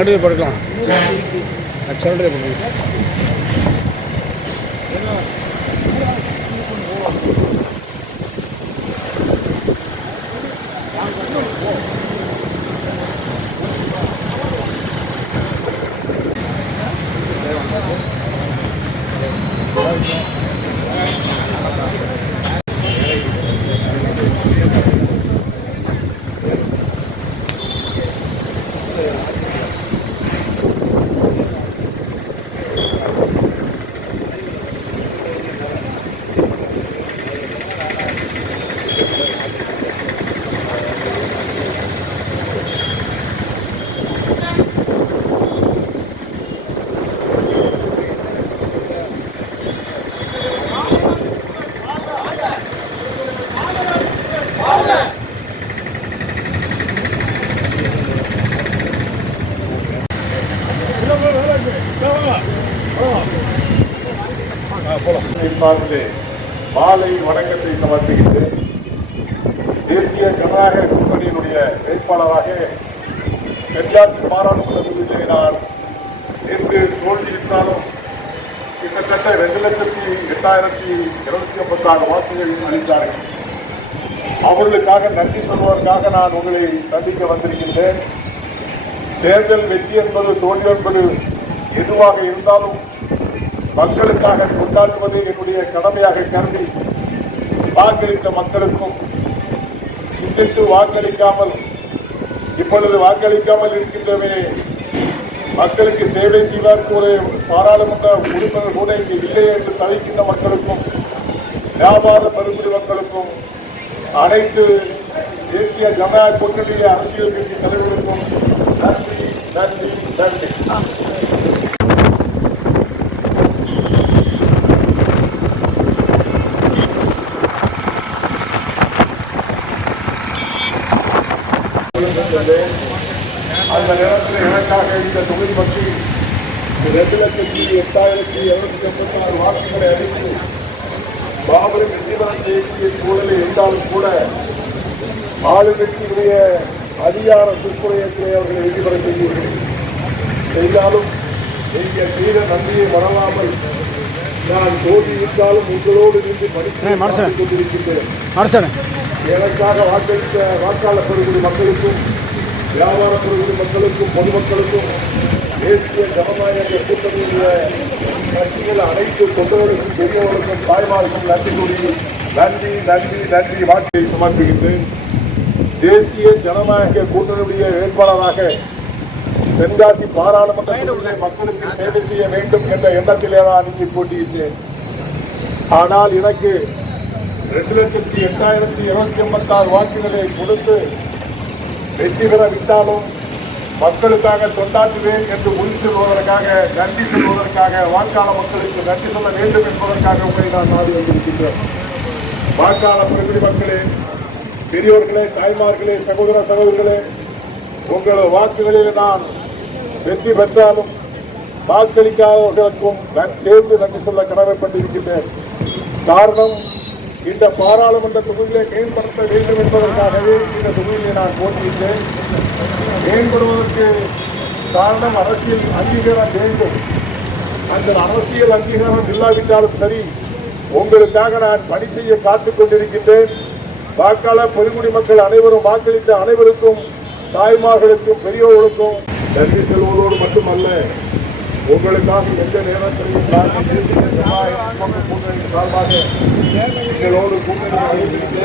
அதை அங்கிட்டு போய் படுக்கலாம் அது சார்பிலே மாலை வணக்கத்தை சமர்ப்பிக்கின்றேன் தேசிய ஜனநாயக கூட்டணியினுடைய வேட்பாளராக தென்காசி பாராளுமன்ற தொகுதியிலே நான் நேற்று தோல்வியிட்டாலும் கிட்டத்தட்ட ரெண்டு லட்சத்தி எட்டாயிரத்தி இருநூத்தி ஒன்பத்தாறு வாக்குகள் அளித்தார்கள். அவர்களுக்காக நன்றி சொல்வதற்காக நான் உங்களை சந்திக்க வந்திருக்கின்றேன். தேர்தல் வெற்றி என்பது தோல்வி என்பது எதுவாக இருந்தாலும் மக்களுக்காக கொண்டாடுவது என்னுடைய கடமையாக கருதி வாக்களித்த மக்களுக்கும் சிந்தித்து வாக்களிக்காமல் இப்பொழுது வாக்களிக்காமல் இருக்கின்றவே மக்களுக்கு சேவை செய்வதற்கு ஒரு பாராளுமன்ற உறுப்பினர் கூட இங்கு இல்லை என்று தவிக்கின்ற மக்களுக்கும் வியாபார பெருங்குடி மக்களுக்கும் அனைத்து தேசிய ஜனநாயக கூட்டணிய அரசியல் கட்சி தலைவர்களுக்கும் நன்றி நன்றி இருந்தது. அந்த நேரத்தில் எனக்காக இந்த தொகுதி மக்கள் ரெண்டு லட்சத்தி எட்டாயிரத்தி இருநூத்தி எண்பத்தி ஆறு வாக்குகளை அளித்து பாபருக்கு ஜீவனம் செய்யக்கூடிய சூழலில் இருந்தாலும் கூட ஆளுங்கட்சியுடைய அதிகார துப்புரையத்திலே அவர்களை வெற்றி பெற செய்தீர்கள் செய்தாலும் நீங்கள் செய்த நன்றியை மறவாமல் நான் தோல்வி இருந்தாலும் உங்களோடு இருந்து அண்ணே, மனசு. படித்து கொண்டிருக்கின்றேன் அரசனே எனக்காக வாக்களித்த வாக்காளர் பெருகுடி மக்களுக்கும் வியாபார பெருகுடி மக்களுக்கும் பொதுமக்களுக்கும் தேசிய ஜனநாயக கூட்டணியுடைய கட்சிகள் அனைத்து தொண்டர்களுக்கும் பெரியவர்களுக்கும் தாய்மாருக்கும் நன்றி கூறி நன்றி நன்றி நன்றி வாழ்க்கையை சமர்ப்பிக்கின்றேன் தேசிய ஜனநாயக கூட்டணியுடைய வேட்பாளராக தென்காசி பாராளுமன்ற மக்களுக்கு சேவை செய்ய வேண்டும் என்ற எண்ணத்திலே நான் இங்கு போட்டியிட்டேன். ஆனால் எனக்கு ரெண்டு லட்சத்தி எட்டாயிரத்தி இருபத்தி எண்பத்தாறு வாக்குகளை கொடுத்து வெற்றி பெற விட்டாலும் மக்களுக்காக தொண்டாற்றுவேன் என்று உறுதி சொல்வதற்காக நன்றி சொல்வதற்காக வாக்காள மக்களுக்கு நன்றி சொல்ல வேண்டும் என்பதற்காக உங்களை நான் நாடு வந்திருக்கின்றேன். வாக்காள பிரதிநிதி மக்களே பெரியோர்களே தாய்மார்களே சகோதர சகோதரிகளே உங்கள் வாக்குகளில் நான் வெற்றி பெற்றாலும் வாக்களிக்காதவர்களுக்கும் நான் சேர்ந்து நன்றி சொல்ல கடமைப்பட்டிருக்கின்றேன். காரணம் இந்த பாராளுமன்ற தொகுதியை மேம்படுத்த வேண்டும் என்பதற்காகவே இந்த தொகுதியை நான் போட்டியிட்டேன். மேம்படுவதற்கு காரணம் அரசியல் அங்கீகாரம் வேண்டும். அந்த அரசியல் அங்கீகாரம் இல்லாவிட்டாலும் சரி உங்களுக்காக நான் பணி செய்ய காத்துக் கொண்டிருக்கின்றேன். வாக்காளர் பெருங்குடி மக்கள் அனைவரும் வாக்களித்த அனைவருக்கும் தாய்மார்களுக்கும் பெரியவர்களுக்கும் நன்றி செல்வதோடு மட்டுமல்ல உங்களுக்காக எந்த நேரத்திலையும் சார்பாக எங்களோடு கூட்டணி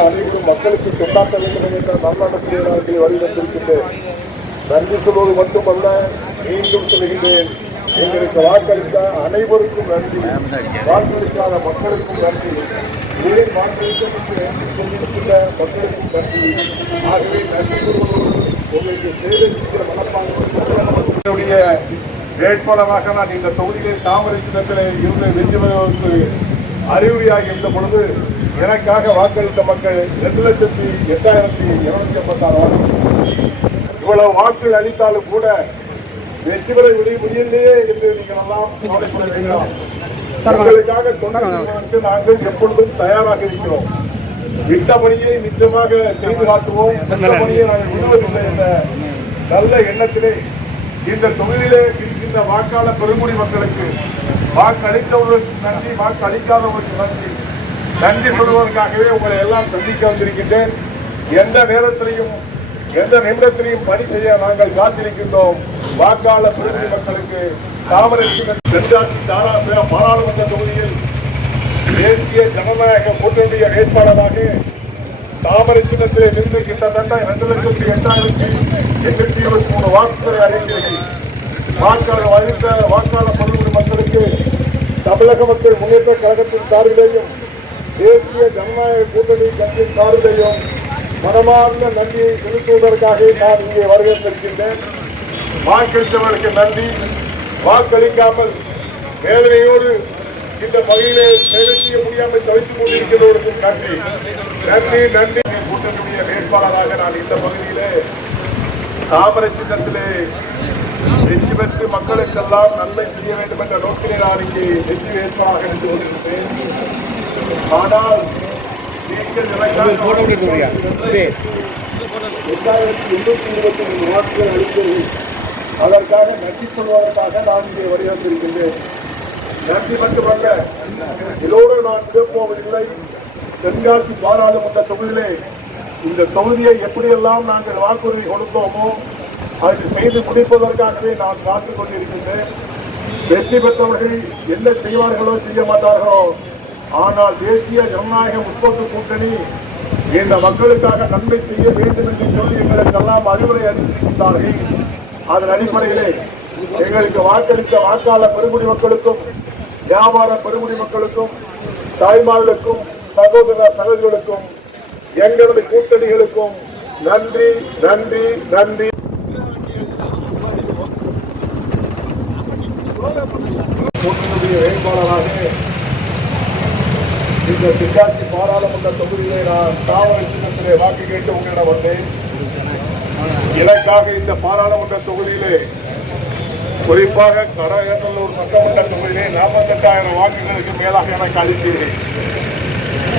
அனைவரும் மக்களுக்கு கொண்டாட்ட வேண்டும் என்ற நல்லாட்டத்திலே நான் வழிவந்திருக்கின்றேன் நன்றி சொல்வது மட்டுமல்ல மீண்டும் சொல்கின்றேன் எங்களுக்கு வாக்களித்த அனைவருக்கும் நன்றி. வாக்களிக்காத மக்களுக்கும் நன்றி. ஏன் வாக்களித்த மக்களுக்கும் நன்றி. ஆகவே நன்றி உங்களுக்கு சேவை செய்கிற வேட்பாளராக நான் இந்த தொகுதியிலே தாமரை சின்னத்திலே இருந்து வெற்றி பெறுவதற்கு அறிகுறியாக இருந்த பொழுது எனக்காக வாக்களித்த மக்கள் ரெண்டு லட்சத்தி எட்டாயிரத்தி இருநூத்தி எண்பத்தாறு வாக்குகள் இவ்வளவு வாக்குகள் அளித்தாலும் கூட வெற்றி பெற முடிய முடியலையே என்று நீங்கள் எல்லாம் கவலைப்பட வேண்டாம் மக்களுக்காக தொண்டு செய்வதற்கு நாங்கள் எப்பொழுதும் தயாராக இருக்கிறோம். விட்ட பணியை நிச்சயமாக செய்து காட்டுவோம். சென்ற பணியை நாங்கள் விடுவதில்லை என்ற நல்ல எண்ணத்திலே இந்த தொகுதியிலே இருக்கின்ற வாக்காளர் பெருங்குடி மக்களுக்கு வாக்களித்தவர்களுக்கு நன்றி வாக்களிக்காதவர்களுக்கு நன்றி. நன்றி சொல்வதற்காகவே உங்களை எல்லாம் சந்திக்க வந்திருக்கின்றேன். எந்த நேரத்திலையும் எந்த நிமிடத்திலையும் பணி செய்ய நாங்கள் காத்திருக்கின்றோம். வாக்காளர் பெருங்குடி மக்களுக்கு தாமரை தென்காசி தாரா- பாராளுமன்ற தொகுதியில் தேசிய ஜனநாயக கூட்டணிய வேட்பாளராக தாமரை சின்னத்திலே நின்று கிட்டத்தட்ட இரண்டு லட்சத்தி எட்டாயிரத்தி எண்ணூத்தி இருபத்தி மூணு வாக்குகளை அறிந்தீர்கள் வாக்காளர் அளித்த வாக்காளர் பல்லுறுதி மக்களுக்கு தமிழக மக்கள் முன்னேற்ற கழகத்தின் சார்பிலேயும் தேசிய ஜனநாயக கூட்டணி கட்சியின் சார்பிலேயும் மனமார்ந்த நன்றியை செலுத்துவதற்காக நான் இங்கே வரவேற்றிருக்கின்றேன். வாக்களித்தவர்களுக்கு நன்றி. வாக்களிக்காமல் வேதனையோடு இந்த பகுதியிலே சேவை செய்ய முடியாமல் தவித்துக் கொண்டிருக்கிறவர்களுக்கு நன்றி. நன்றி நன்றி. கூட்டணியுடைய வேட்பாளராக நான் இந்த பகுதியிலே தாமரை சின்னத்திலே வெற்றி பெற்று மக்களுக்கெல்லாம் நன்மை செய்ய வேண்டும் என்ற நோக்கிலே நான் இங்கே வெற்றி வேட்பாளராக இருந்து கொண்டிருக்கிறேன். ஆனால் எட்டாயிரத்தி எண்ணூத்தி இருபத்தி மூணு வாக்குகள் அளித்தது. அதற்காக நன்றி சொல்வதற்காக நான் இங்கே வருகின்றிருக்கின்றேன் நன்றி மட்டுமல்ல இதோடு நான் விடப்போவதில்லை தென்காசி பாராளுமன்ற தொகுதியிலே இந்த தொகுதியை எப்படியெல்லாம் நாங்கள் வாக்குறுதி கொடுத்தோமோ அதை செய்து முடிப்பதற்காகவே நான் காத்துக் கொண்டிருக்கின்றேன். வெற்றி பெற்றவர்கள் என்ன செய்வார்களோ செய்ய மாட்டார்களோ ஆனால் தேசிய ஜனநாயக முற்போக்கு கூட்டணி இந்த மக்களுக்காக நன்மை செய்ய வேண்டும் என்று சொல்லி எங்களுக்கெல்லாம் அறிவுரை அளித்திருக்கிறார்கள் அதன் அடிப்படையிலே எங்களுக்கு வாக்களித்த வாக்காளர் பெருங்குடி மக்களுக்கும் வியாபார பெருமுடி மக்களுக்கும் தாய்மார்களுக்கும் சகோதர சகோதரிகளுக்கும் எங்களது கூட்டணிகளுக்கும் நன்றி நன்றி நன்றி. கூட்டணியுடைய வேட்பாளராக இந்த தென்காசி பாராளுமன்ற தொகுதியிலே நான் காவல் சின்னத்திலே வாக்கு கேட்டு உங்களிடம் வந்தேன். எனக்காக இந்த பாராளுமன்ற தொகுதியிலே குறிப்பாக கடகநல்லூர் சட்டமன்ற தொகுதியிலே நாற்பத்தெட்டாயிரம் வாக்குகளுக்கு மேலாக எனக்கு அளித்தீர்கள்.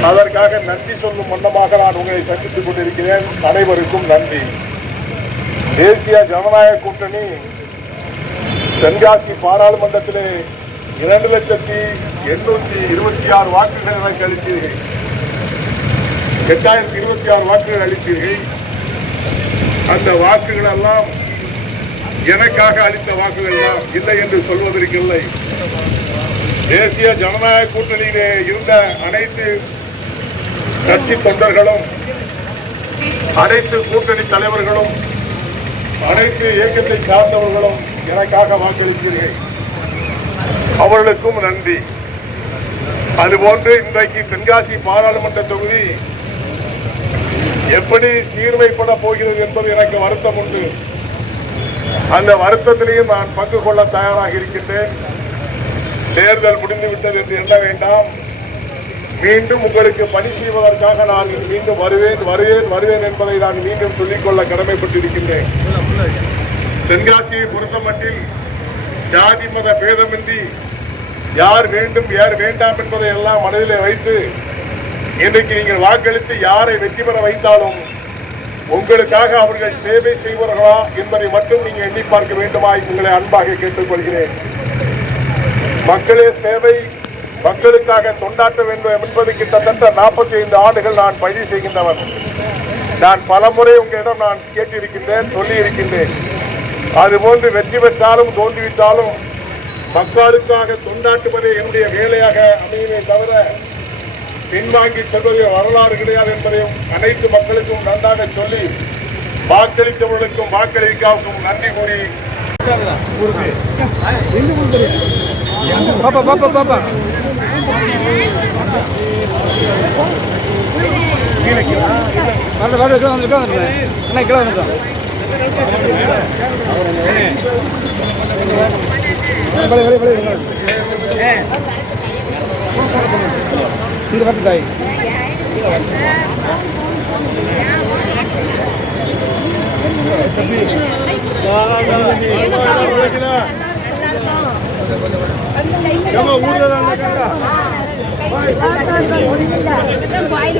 அதற்காக நன்றி சொல்லும் வண்ணமாக நான் உங்களை சந்தித்துக் கொண்டிருக்கிறேன். அனைவருக்கும் நன்றி. தேசிய ஜனநாயக கூட்டணி தென்காசி பாராளுமன்றத்திலே இரண்டு லட்சத்தி எண்ணூத்தி இருபத்தி ஆறு வாக்குகள் எனக்கு அளித்தீர்கள். எட்டாயிரத்தி இருபத்தி ஆறு வாக்குகள் அளித்தீர்கள். அந்த வாக்குகள் எல்லாம் எனக்காக அளித்த வாக்குகள் தான் இல்லை என்று சொல்வதற்கில்லை தேசிய ஜனநாயக கூட்டணியிலே இருந்த அனைத்து கட்சி தொண்டர்களும் அனைத்து கூட்டணி தலைவர்களும் அனைத்து இயக்கத்தை சார்ந்தவர்களும் எனக்காக வாக்களித்தீர்கள். அவர்களுக்கும் நன்றி. அதுபோன்று இன்றைக்கு தென்காசி பாராளுமன்ற தொகுதி எப்படி சீர்மைப்பட போகிறது என்பது எனக்கு வருத்தம் உண்டு. அந்த வருத்தத்திலையும் நான் பங்கு கொள்ள தயாராக இருக்கின்றேன். தேர்தல் முடிந்துவிட்டது என்று எண்ண வேண்டாம். மீண்டும் உங்களுக்கு பணி செய்வதற்காக நான் மீண்டும் வருவேன் வருவேன் வருவேன் என்பதை நான் மீண்டும் சொல்லிக்கொள்ள கடமைப்பட்டிருக்கின்றேன். தென்காசியை பொறுத்தமட்டில் ஜாதி மத பேதமின்றி யார் வேண்டும் யார் வேண்டாம் என்பதை எல்லாம் மனதிலே வைத்து இன்றைக்கு நீங்கள் வாக்களித்து யாரை வெற்றி பெற வைத்தாலும் உங்களுக்காக அவர்கள் சேவை செய்வார்களா என்பதை மட்டும் நீங்கள் எண்ணி பார்க்க வேண்டுமாய் உங்களை அன்பாக கேட்டுக்கொள்கிறேன். மக்களே சேவை மக்களுக்காக தொண்டாற்ற வேண்டும் என்பது கிட்டத்தட்ட நாற்பத்தி ஐந்து ஆண்டுகள் நான் பதிவு செய்கின்றவன். நான் பலமுறை உங்களிடம் நான் கேட்டிருக்கின்றேன் சொல்லி இருக்கின்றேன் அதுபோன்று வெற்றி பெற்றாலும் தோன்றிவிட்டாலும் மக்களுக்காக தொண்டாற்றுவதே என்னுடைய வேலையாக அமையவே தவிர பின்வாங்கி செல்வது வரலாறு கிடையாது என்பதையும் அனைத்து மக்களுக்கும் நன்றாக சொல்லி வாக்களித்தவர்களுக்கும் வாக்களிக்காவுக்கும் நன்றி கூறி பாப்பா பாப்பா பாப்பா. வரல வரல கீழே வாயில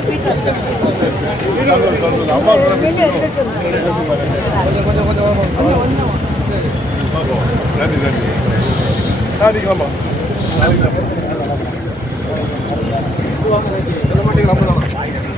பார்க்கலாம்